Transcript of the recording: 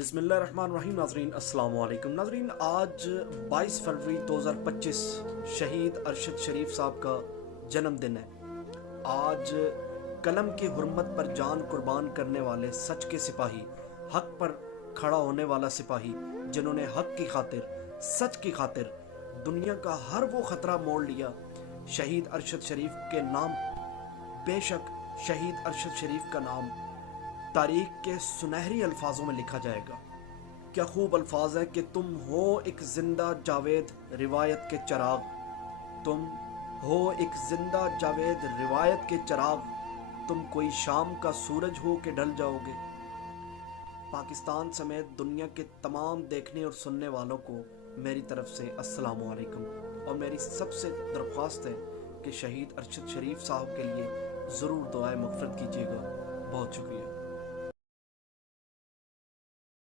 बिस्मिल्लाहिर्रहमानिर्रहीम। नाजरीन अस्सलाम वालेकुम। नाजरीन, आज 22 फरवरी 2025 शहीद अरशद शरीफ साहब का जन्मदिन है। आज कलम की हुर्मत पर जान कुर्बान करने वाले सच के सिपाही, हक पर खड़ा होने वाला सिपाही, जिन्होंने हक की खातिर, सच की खातिर दुनिया का हर वो ख़तरा मोड़ लिया। शहीद अरशद शरीफ के नाम, बेशक शहीद अरशद शरीफ का नाम तारीख के सुनहरी अल्फाजों में लिखा जाएगा। क्या खूब अल्फाज हैं कि तुम हो एक जिंदा जावेद रिवायत के चिराग, तुम हो एक जिंदा जावेद रिवायत के चिराग, तुम कोई शाम का सूरज हो के ढल जाओगे। पाकिस्तान समेत दुनिया के तमाम देखने और सुनने वालों को मेरी तरफ से अस्सलाम वालेकुम, और मेरी सबसे दरख्वास्त है कि शहीद अरशद शरीफ साहब के लिए ज़रूर दुआए मग़फ़िरत कीजिएगा। बहुत शुक्रिया।